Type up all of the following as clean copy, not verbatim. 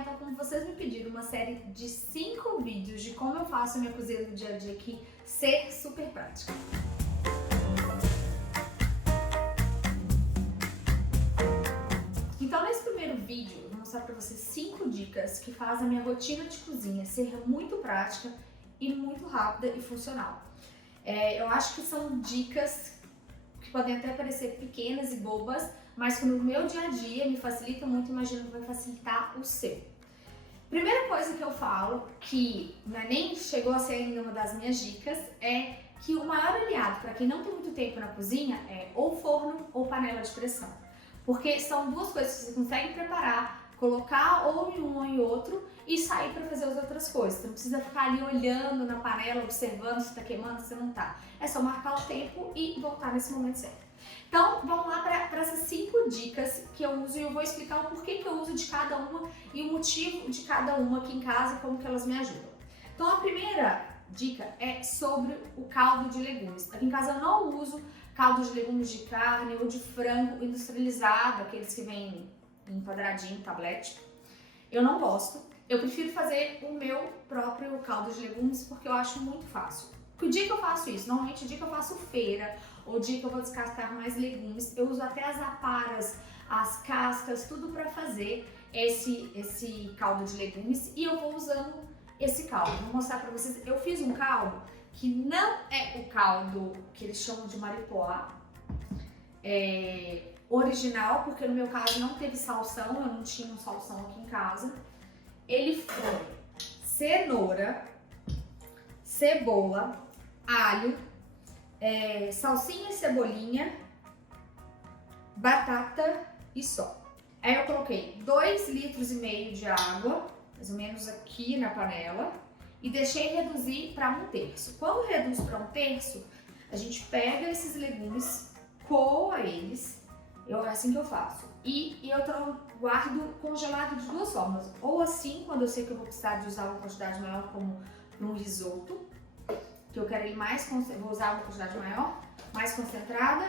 então, como vocês me pediram, uma série de 5 vídeos de como eu faço a minha cozinha do dia a dia aqui ser super prática. Então, nesse primeiro vídeo, eu vou mostrar pra vocês 5 dicas que fazem a minha rotina de cozinha ser muito prática e muito rápida e funcional. Eu acho que são dicas que podem até parecer pequenas e bobas, mas que no meu dia a dia me facilita muito, imagino que vai facilitar o seu. Primeira coisa que eu falo, que nem chegou a ser ainda uma das minhas dicas, é que o maior aliado para quem não tem muito tempo na cozinha é ou forno ou panela de pressão. Porque são duas coisas que você consegue preparar, colocar ou em um ou em outro e sair para fazer as outras coisas. Você não precisa ficar ali olhando na panela, observando se está queimando, se não está. É só marcar o tempo e voltar nesse momento certo. Então, vamos lá para essas 5 dicas que eu uso e eu vou explicar o porquê que eu uso de cada uma e o motivo de cada uma aqui em casa e como que elas me ajudam. Então, a primeira dica é sobre o caldo de legumes. Aqui em casa eu não uso caldo de legumes de carne ou de frango industrializado, aqueles que vêm em quadradinho, tablete. Eu não gosto. Eu prefiro fazer o meu próprio caldo de legumes porque eu acho muito fácil. Que o dia que eu faço isso, normalmente o dia que eu faço feira, ou o dia que eu vou descascar mais legumes, eu uso até as aparas, as cascas, tudo para fazer esse caldo de legumes e eu vou usando esse caldo. Vou mostrar para vocês, eu fiz um caldo que não é o caldo que eles chamam de maripoá, original, porque no meu caso não teve salsão, eu não tinha um salsão aqui em casa. Ele foi cenoura, cebola, alho, salsinha e cebolinha, batata e só. Aí eu coloquei 2,5 litros de água, mais ou menos aqui na panela, e deixei reduzir para 1/3. Quando reduz para 1/3, a gente pega esses legumes, coa eles, é assim que eu faço. E eu guardo congelado de duas formas. Ou assim, quando eu sei que eu vou precisar de usar uma quantidade maior, como num risoto, que eu quero ele vou usar uma quantidade maior, mais concentrada,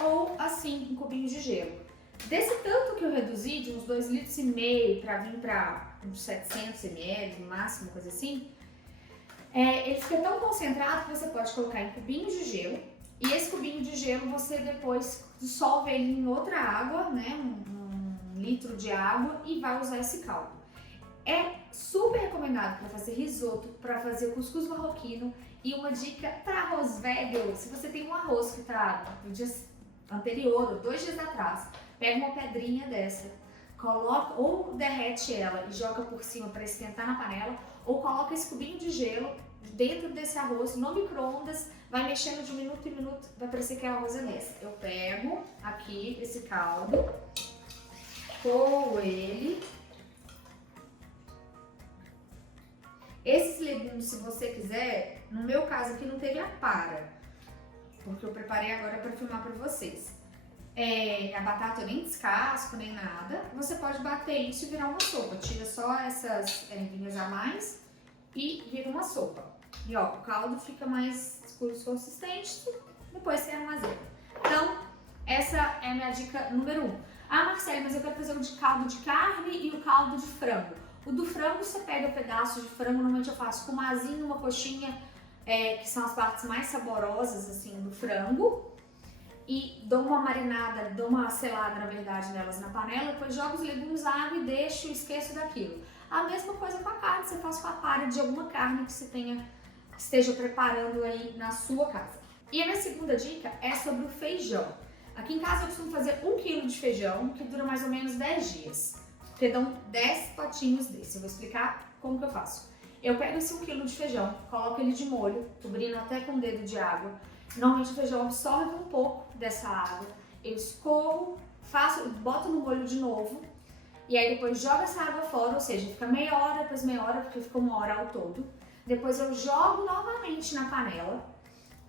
ou assim, em cubinhos de gelo. Desse tanto que eu reduzi, de uns 2,5 litros para vir para uns 700 ml, no máximo, coisa assim, ele fica tão concentrado que você pode colocar em cubinhos de gelo, e esse cubinho de gelo você depois dissolve ele em outra água, né, um litro de água, e vai usar esse caldo. É super recomendado para fazer risoto, para fazer cuscuz marroquino, e uma dica para arroz velho, se você tem um arroz que está do dia anterior, ou 2 dias atrás, pega uma pedrinha dessa, coloca ou derrete ela e joga por cima para esquentar na panela, ou coloca esse cubinho de gelo dentro desse arroz no micro-ondas, vai mexendo de minuto em minuto, vai parecer que é arroz nessa. Eu pego aqui esse caldo, coo ele. Esses legumes, se você quiser, no meu caso aqui não teve apara, porque eu preparei agora para filmar para vocês. A batata eu nem descasco, nem nada. Você pode bater isso e virar uma sopa. Tira só essas ervinhas a mais e vira uma sopa. E ó, o caldo fica mais escuro e consistente, depois você armazena. Então, essa é a minha dica número 1. Ah, Marcele, mas eu quero fazer o de caldo de carne e o caldo de frango. O do frango, você pega pedaços de frango, normalmente eu faço com uma asinha, uma coxinha, que são as partes mais saborosas, assim, do frango. E dou uma marinada, dou uma selada, na verdade, nelas na panela, depois jogo os legumes, água e deixo, esqueço daquilo. A mesma coisa com a carne, você faz com a para de alguma carne que você esteja preparando aí na sua casa. E a minha segunda dica é sobre o feijão. Aqui em casa eu costumo fazer 1 quilo de feijão, que dura mais ou menos 10 dias. Porque dão 10 potinhos desse. Eu vou explicar como que eu faço. Eu pego esse 1 quilo de feijão, coloco ele de molho, cobrindo até com o dedo de água. Normalmente o feijão absorve um pouco dessa água. Eu escorro, boto no molho de novo. E aí depois jogo essa água fora, ou seja, fica meia hora, depois meia hora, porque fica 1 hora ao todo. Depois eu jogo novamente na panela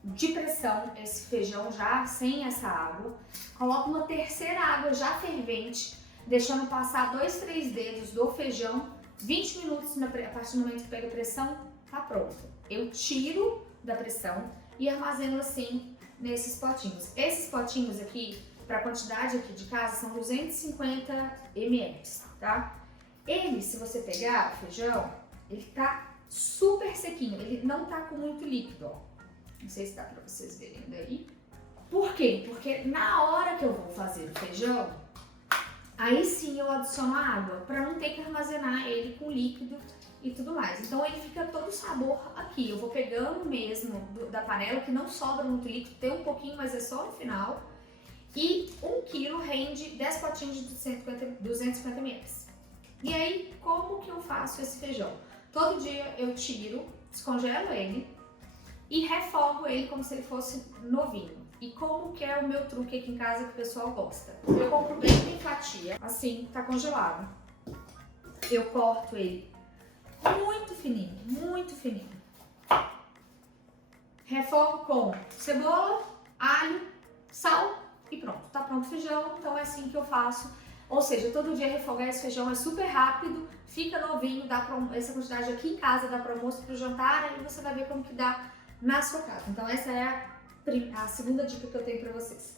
de pressão esse feijão já sem essa água. Coloco uma terceira água já fervente, deixando passar 2, 3 dedos do feijão, 20 minutos, a partir do momento que pega a pressão, tá pronto. Eu tiro da pressão e armazeno assim nesses potinhos. Esses potinhos aqui, para a quantidade aqui de casa, são 250 ml, tá? Ele, se você pegar o feijão, ele tá super sequinho, ele não tá com muito líquido, ó. Não sei se dá pra vocês verem daí. Por quê? Porque na hora que eu vou fazer o feijão, aí sim eu adiciono a água, pra não ter que armazenar ele com líquido e tudo mais. Então ele fica todo o sabor aqui. Eu vou pegando mesmo da panela, que não sobra muito líquido, tem um pouquinho, mas é só no final. E 1 quilo rende 10 potinhos de 250 ml. E aí, como que eu faço esse feijão? Todo dia eu tiro, descongelo ele e refogo ele como se ele fosse novinho. E como que é o meu truque aqui em casa que o pessoal gosta? Eu compro bem em fatia, assim, tá congelado. Eu corto ele muito fininho, muito fininho. Refogo com cebola, alho, sal e pronto. Tá pronto o feijão, então é assim que eu faço. Ou seja, todo dia refogar esse feijão é super rápido, fica novinho, dá pra, essa quantidade aqui em casa dá para almoço, para o jantar, aí você vai ver como que dá na sua casa. Então essa é a segunda dica que eu tenho para vocês.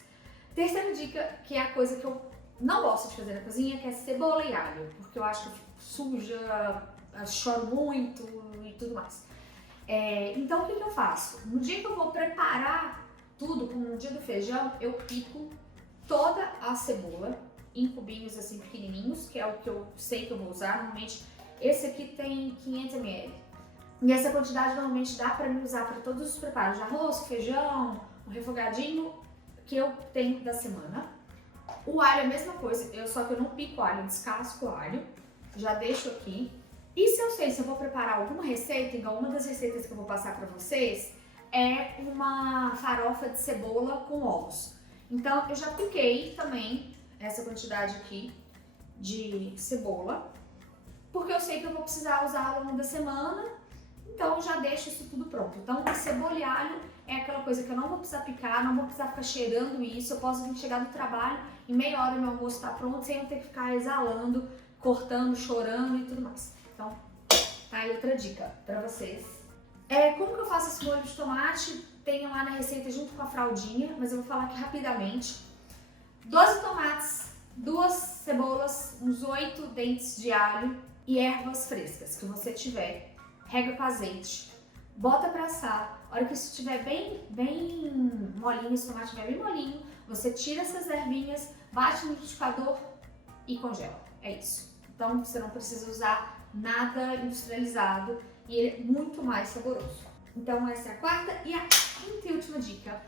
Terceira dica, que é a coisa que eu não gosto de fazer na cozinha, que é cebola e alho, porque eu acho que eu fico suja, choro muito e tudo mais. Então o que eu faço? No dia que eu vou preparar tudo, como no dia do feijão, eu pico toda a cebola em cubinhos assim pequenininhos, que é o que eu sei que eu vou usar. Normalmente esse aqui tem 500 ml. E essa quantidade normalmente dá para me usar para todos os preparos de arroz, feijão, um refogadinho que eu tenho da semana. O alho é a mesma coisa, só que eu não pico o alho, eu descasco o alho, já deixo aqui. E se eu sei se eu vou preparar alguma receita, igual uma das receitas que eu vou passar para vocês, é uma farofa de cebola com ovos. Então eu já piquei também essa quantidade aqui de cebola, porque eu sei que eu vou precisar usar ao longo da semana, então eu já deixo isso tudo pronto. Então cebola e alho é aquela coisa que eu não vou precisar picar, não vou precisar ficar cheirando isso, eu posso chegar do trabalho, em meia hora meu almoço tá pronto, sem eu ter que ficar exalando, cortando, chorando e tudo mais. Então, tá aí outra dica pra vocês. Como que eu faço esse molho de tomate? Tenho lá na receita junto com a fraldinha, mas eu vou falar aqui rapidamente. 12 tomates, 2 cebolas, uns 8 dentes de alho e ervas frescas que você tiver. Rega com azeite, bota pra assar. A hora que isso estiver bem molinho, esse tomate estiver bem molinho, você tira essas ervinhas, bate no liquidificador e congela. É isso. Então você não precisa usar nada industrializado e ele é muito mais saboroso. Então essa é a quarta e a quinta e última dica.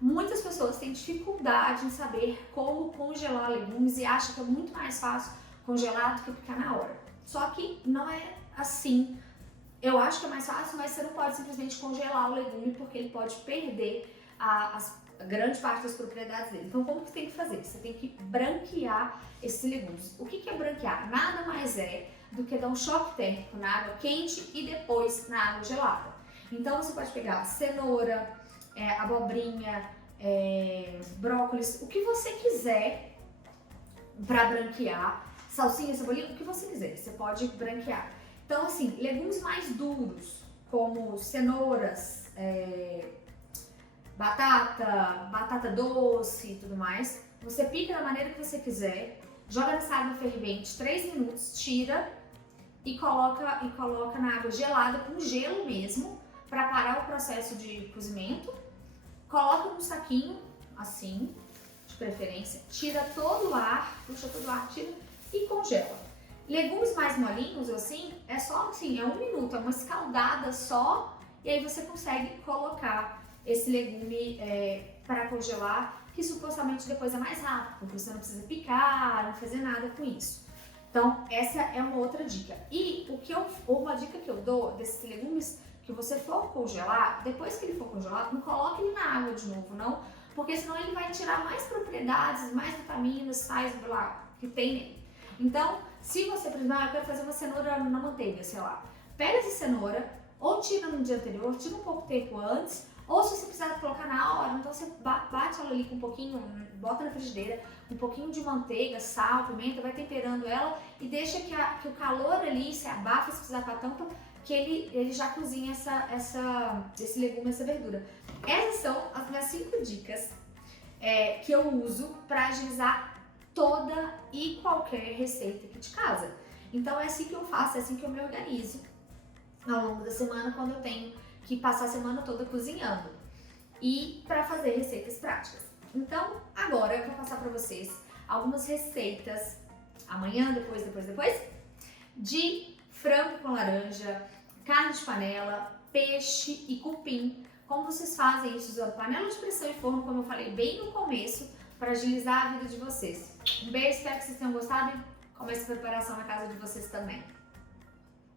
Muitas pessoas têm dificuldade em saber como congelar legumes e acham que é muito mais fácil congelar do que picar na hora. Só que não é assim. Eu acho que é mais fácil, mas você não pode simplesmente congelar o legume porque ele pode perder a grande parte das propriedades dele. Então como que tem que fazer? Você tem que branquear esses legumes. O que é branquear? Nada mais é do que dar um choque térmico na água quente e depois na água gelada. Então você pode pegar cenoura, abobrinha, brócolis, o que você quiser para branquear, salsinha, cebolinha, o que você quiser, você pode branquear. Então assim, legumes mais duros, como cenouras, batata doce e tudo mais, você pica da maneira que você quiser, joga nessa água fervente 3 minutos, tira e coloca na água gelada, com gelo mesmo, para parar o processo de cozimento. Coloca num saquinho, assim, de preferência, tira todo o ar, puxa todo o ar, tira e congela. Legumes mais molinhos, assim, é só assim, é 1 minuto, é uma escaldada só, e aí você consegue colocar esse legume para congelar, que supostamente depois é mais rápido, porque você não precisa picar, não fazer nada com isso. Então, essa é uma outra dica. E uma dica que eu dou desses legumes que você for congelar, depois que ele for congelado, não coloque ele na água de novo, não, porque senão ele vai tirar mais propriedades, mais vitaminas, sais, que tem nele. Então, se você, por exemplo, eu quero fazer uma cenoura na manteiga, sei lá, pega essa cenoura, ou tira no dia anterior, tira um pouco tempo antes, ou se você precisar colocar na hora, então você bate ela ali com um pouquinho, bota na frigideira, um pouquinho de manteiga, sal, pimenta, vai temperando ela e deixa que o calor ali se abafa, se precisar com a tampa, que ele já cozinha esse legume, essa verdura. Essas são as minhas 5 dicas que eu uso para agilizar toda e qualquer receita aqui de casa. Então é assim que eu faço, é assim que eu me organizo ao longo da semana, quando eu tenho que passar a semana toda cozinhando e para fazer receitas práticas. Então agora eu vou passar para vocês algumas receitas, amanhã, depois, de frango com laranja, carne de panela, peixe e cupim. Como vocês fazem isso usando panela de pressão e forno, como eu falei bem no começo, para agilizar a vida de vocês. Um beijo, espero que vocês tenham gostado e comece a preparação na casa de vocês também.